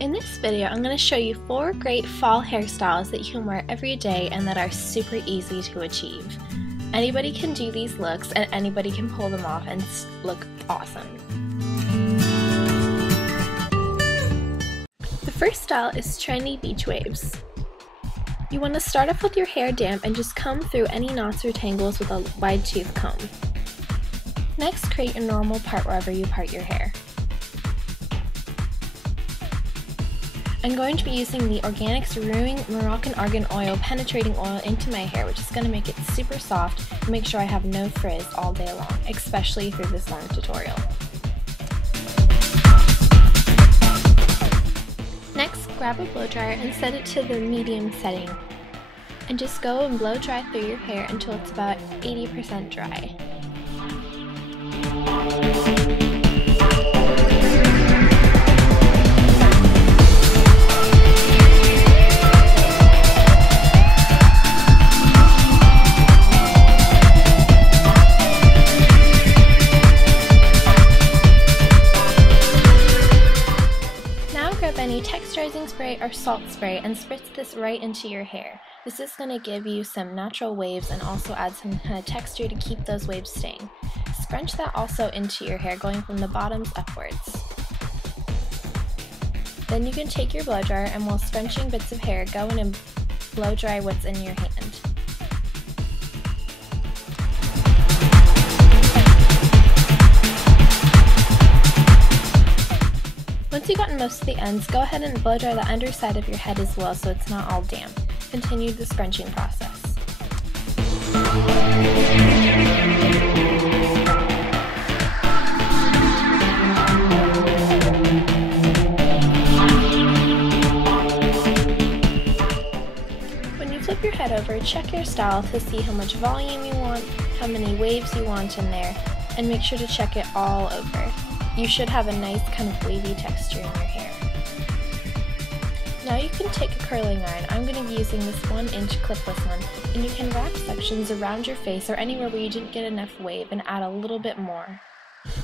In this video, I'm going to show you 4 great fall hairstyles that you can wear every day and that are super easy to achieve. Anybody can do these looks and anybody can pull them off and look awesome. The first style is trendy beach waves. You want to start off with your hair damp and just comb through any knots or tangles with a wide tooth comb. Next, create your normal part wherever you part your hair. I'm going to be using the Organics Renewing Moroccan Argan Oil Penetrating Oil into my hair, which is going to make it super soft and make sure I have no frizz all day long, especially through this long tutorial. Next, grab a blow dryer and set it to the medium setting. And just go and blow dry through your hair until it's about 80% dry. Any texturizing spray or salt spray and spritz this right into your hair. This is going to give you some natural waves and also add some kind of texture to keep those waves staying. Scrunch that also into your hair, going from the bottoms upwards. Then you can take your blow dryer and while scrunching bits of hair, go in and blow dry what's in your hand. Once you've gotten most of the ends, go ahead and blow dry the underside of your head as well so it's not all damp. Continue the scrunching process. When you flip your head over, check your style to see how much volume you want, how many waves you want in there, and make sure to check it all over. You should have a nice kind of wavy texture in your hair. Now you can take a curling iron. I'm going to be using this 1-inch clipless one, and you can wrap sections around your face or anywhere where you didn't get enough wave and add a little bit more.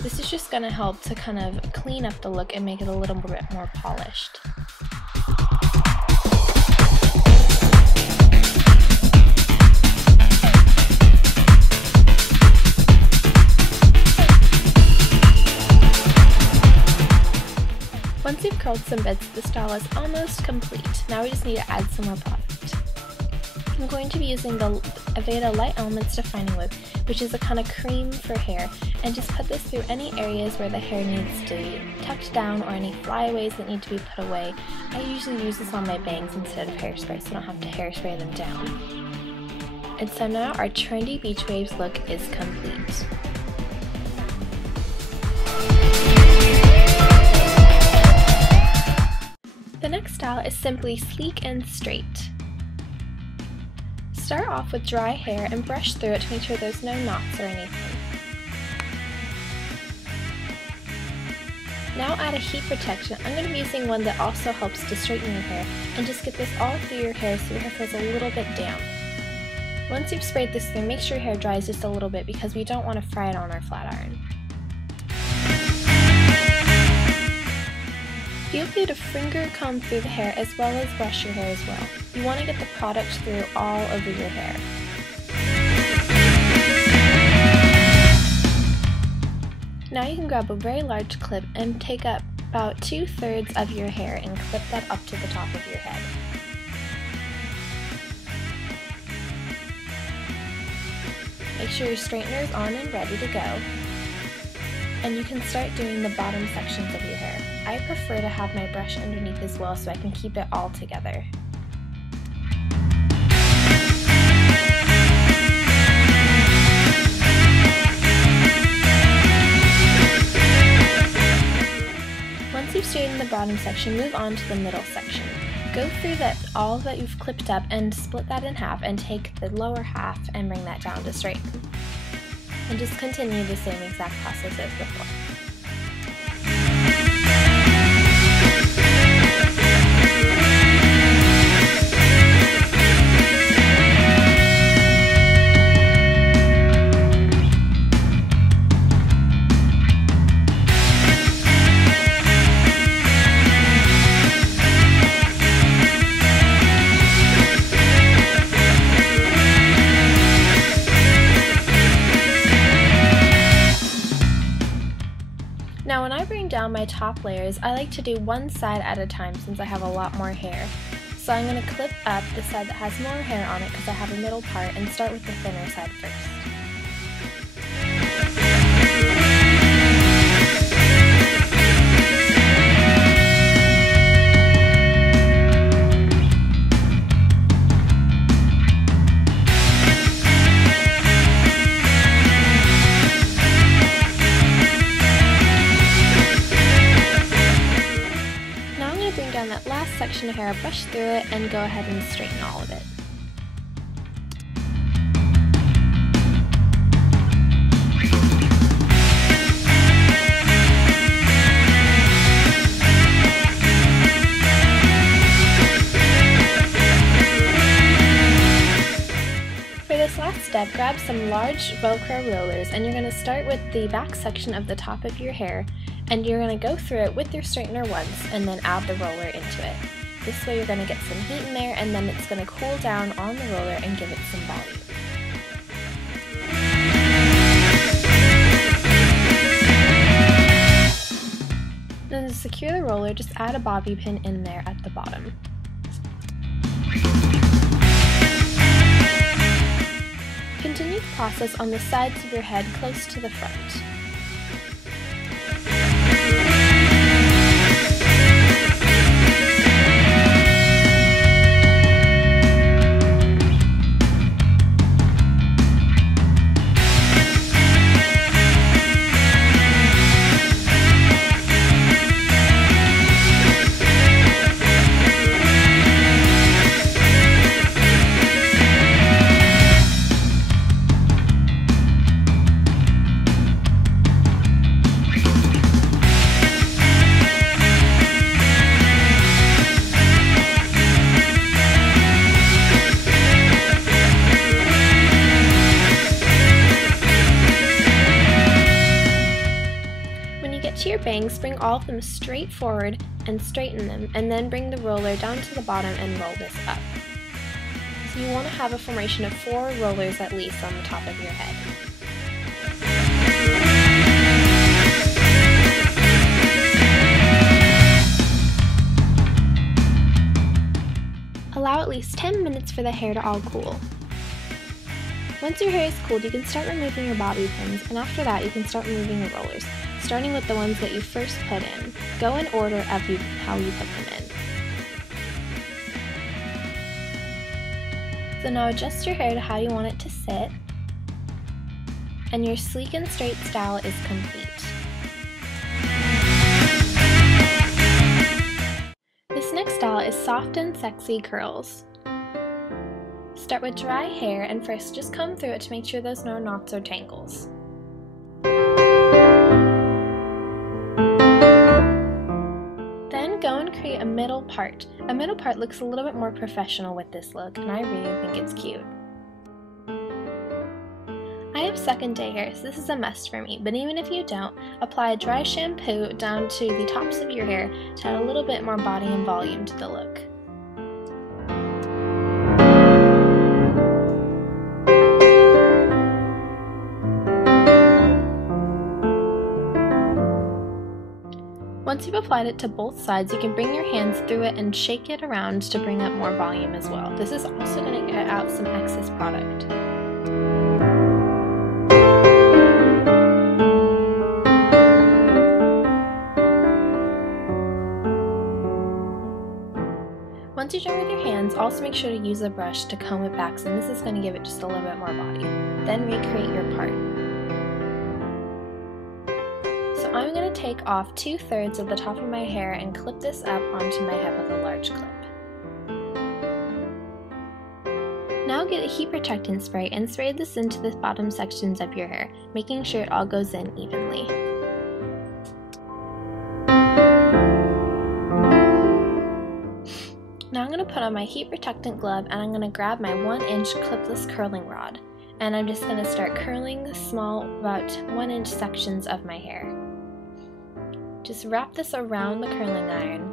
This is just going to help to kind of clean up the look and make it a little bit more polished. Once you've curled some bits, the style is almost complete. Now we just need to add some more product. I'm going to be using the Aveda Light Elements Defining Whip, which is a kind of cream for hair, and just put this through any areas where the hair needs to be tucked down or any flyaways that need to be put away. I usually use this on my bangs instead of hairspray so I don't have to hairspray them down. And so now our trendy beach waves look is complete. The next style is simply sleek and straight. Start off with dry hair and brush through it to make sure there's no knots or anything. Now add a heat protection. I'm going to be using one that also helps to straighten your hair, and just get this all through your hair so your hair feels a little bit damp. Once you've sprayed this through, make sure your hair dries just a little bit because we don't want to fry it on our flat iron. Feel free to finger comb through the hair as well as brush your hair as well. You want to get the product through all over your hair. Now you can grab a very large clip and take up about 2/3 of your hair and clip that up to the top of your head. Make sure your straightener is on and ready to go. And you can start doing the bottom sections of your hair. I prefer to have my brush underneath as well so I can keep it all together. Once you've straightened the bottom section, move on to the middle section. Go through all that you've clipped up and split that in half and take the lower half and bring that down to straighten. And just continue the same exact process as before. Now when I bring down my top layers, I like to do one side at a time since I have a lot more hair. So I'm going to clip up the side that has more hair on it because I have a middle part and start with the thinner side first. That last section of hair, brush through it, and go ahead and straighten all of it. For this last step, grab some large Velcro rollers, and you're going to start with the back section of the top of your hair, and you're going to go through it with your straightener once and then add the roller into it. This way you're going to get some heat in there, and then it's going to cool down on the roller and give it some volume. Then to secure the roller, just add a bobby pin in there at the bottom. Continue the process on the sides of your head close to the front. To your bangs, bring all of them straight forward and straighten them, and then bring the roller down to the bottom and roll this up. So you want to have a formation of 4 rollers at least on the top of your head. Allow at least 10 minutes for the hair to all cool. Once your hair is cooled, you can start removing your bobby pins, and after that you can start removing your rollers, starting with the ones that you first put in. Go in order of how you put them in. So now adjust your hair to how you want it to sit, and your sleek and straight style is complete. This next style is soft and sexy curls. Start with dry hair, and first just comb through it to make sure there's no knots or tangles. Then go and create a middle part. A middle part looks a little bit more professional with this look, and I really think it's cute. I have second day hair, so this is a must for me, but even if you don't, apply a dry shampoo down to the tops of your hair to add a little bit more body and volume to the look. Once you've applied it to both sides, you can bring your hands through it and shake it around to bring up more volume as well. This is also going to get out some excess product. Once you're done with your hands, also make sure to use a brush to comb it back, and this is going to give it just a little bit more body. Then recreate your part. So I'm going to take off 2/3 of the top of my hair and clip this up onto my head with a large clip. Now get a heat protectant spray and spray this into the bottom sections of your hair, making sure it all goes in evenly. Now I'm going to put on my heat protectant glove, and I'm going to grab my 1-inch clipless curling rod, and I'm just going to start curling the small, about 1-inch sections of my hair. Just wrap this around the curling iron.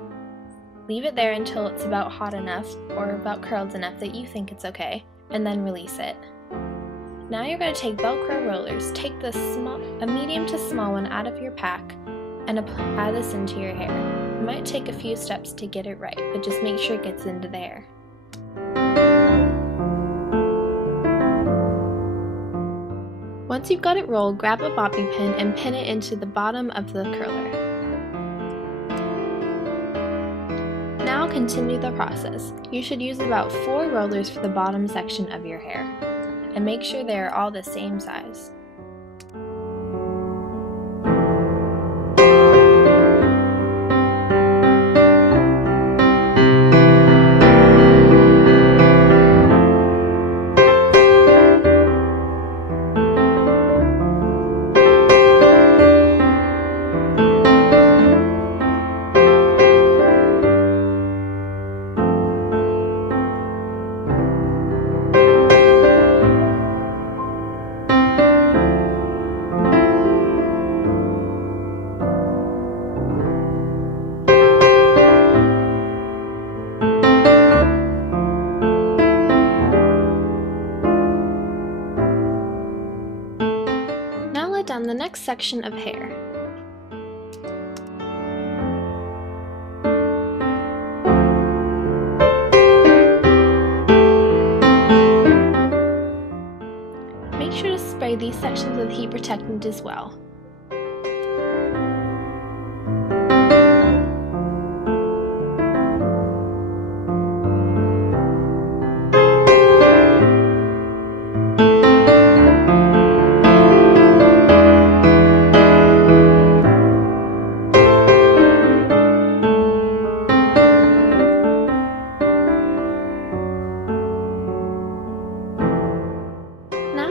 Leave it there until it's about hot enough or about curled enough that you think it's okay, and then release it. Now you're going to take Velcro rollers, take a medium to small one out of your pack, and apply this into your hair. It might take a few steps to get it right, but just make sure it gets into the hair. Once you've got it rolled, grab a bobby pin and pin it into the bottom of the curler. Now continue the process. You should use about 4 rollers for the bottom section of your hair, and make sure they are all the same size. Down the next section of hair. Make sure to spray these sections with heat protectant as well.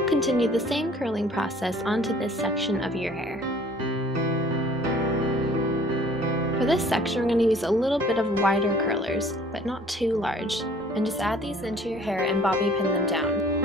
Continue the same curling process onto this section of your hair. For this section, we're going to use a little bit of wider curlers, but not too large, and just add these into your hair and bobby pin them down.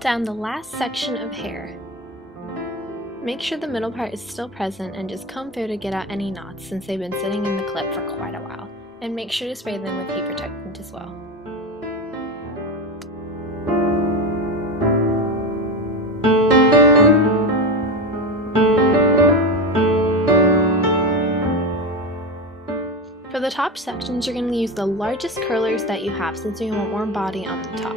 Down the last section of hair. Make sure the middle part is still present and just comb through to get out any knots since they've been sitting in the clip for quite a while. And make sure to spray them with heat protectant as well. For the top sections, you're going to use the largest curlers that you have since you want more body on the top.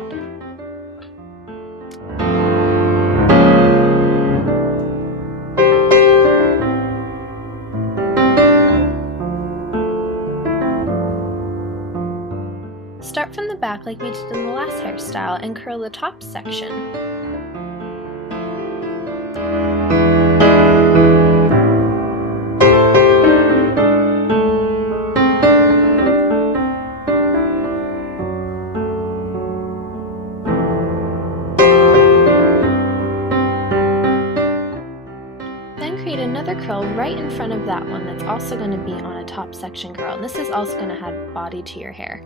Start from the back like we did in the last hairstyle and curl the top section. Then create another curl right in front of that one that's also going to be on a top section curl. And this is also going to add body to your hair.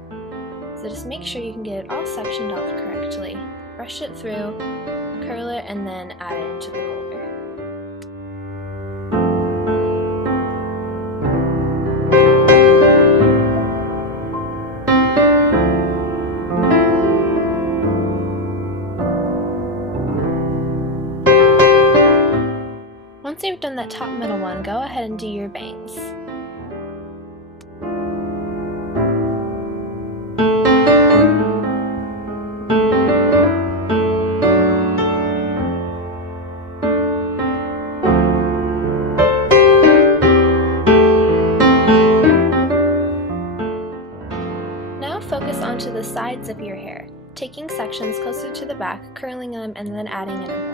So just make sure you can get it all sectioned off correctly. Brush it through, curl it and then add it into the roller. Once you've done that top middle one, go ahead and do your bangs. Now focus onto the sides of your hair, taking sections closer to the back, curling them, and then adding in a roller.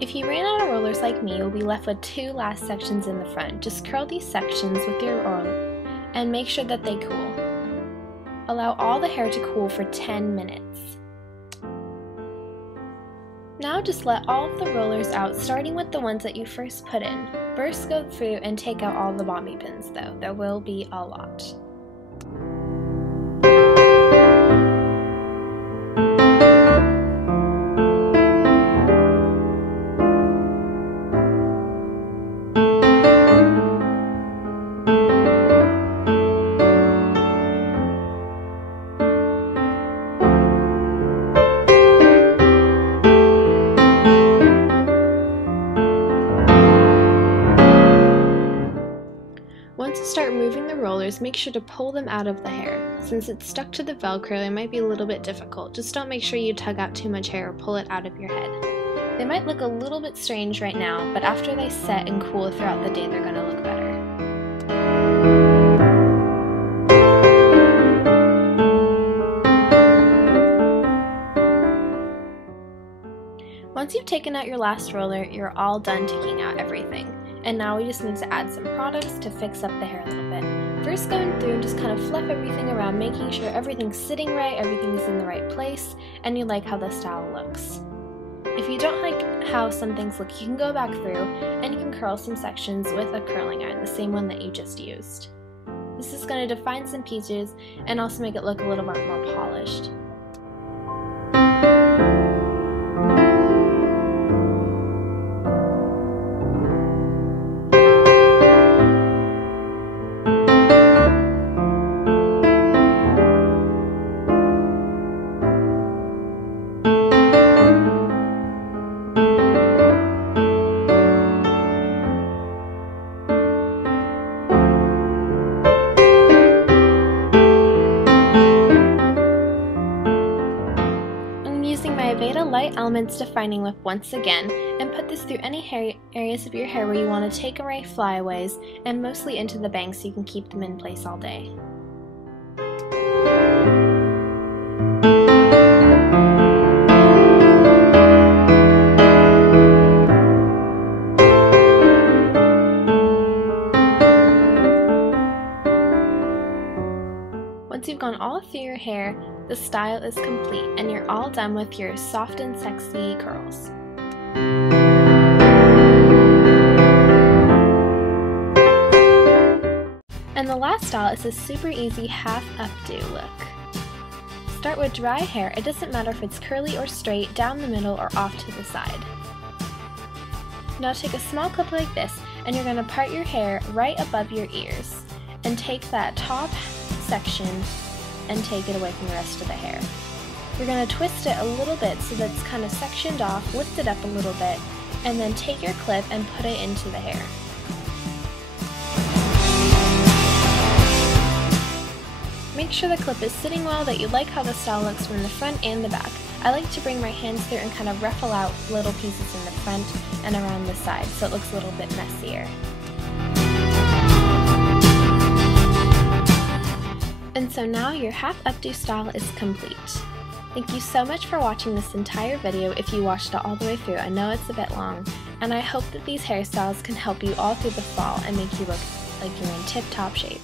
If you ran out of rollers like me, you'll be left with two last sections in the front. Just curl these sections with your roller and make sure that they cool. Allow all the hair to cool for 10 minutes. Now just let all of the rollers out, starting with the ones that you first put in. First go through and take out all the bobby pins though. There will be a lot. Once you start removing the rollers, make sure to pull them out of the hair. Since it's stuck to the Velcro, it might be a little bit difficult. Just don't make sure you tug out too much hair or pull it out of your head. They might look a little bit strange right now, but after they set and cool throughout the day, they're going to look better. Once you've taken out your last roller, you're all done taking out everything. And now we just need to add some products to fix up the hair a little bit. First, going through and just kind of fluff everything around, making sure everything's sitting right, everything's in the right place, and you like how the style looks. If you don't like how some things look, you can go back through and you can curl some sections with a curling iron, the same one that you just used. This is going to define some pieces and also make it look a little bit more polished. Light Elements Defining Whip once again, and put this through any areas of your hair where you want to take away flyaways, and mostly into the bangs so you can keep them in place all day. Once you've gone all through your hair, the style is complete and you're all done with your soft and sexy curls. And the last style is a super easy half updo look. Start with dry hair. It doesn't matter if it's curly or straight, down the middle or off to the side. Now take a small clip like this and you're going to part your hair right above your ears and take that top section and take it away from the rest of the hair. You're going to twist it a little bit so that it's kind of sectioned off, lift it up a little bit, and then take your clip and put it into the hair. Make sure the clip is sitting well, that you like how the style looks from the front and the back. I like to bring my hands through and kind of ruffle out little pieces in the front and around the side so it looks a little bit messier. And so now your half updo style is complete. Thank you so much for watching this entire video if you watched it all the way through. I know it's a bit long, and I hope that these hairstyles can help you all through the fall and make you look like you're in tip-top shape.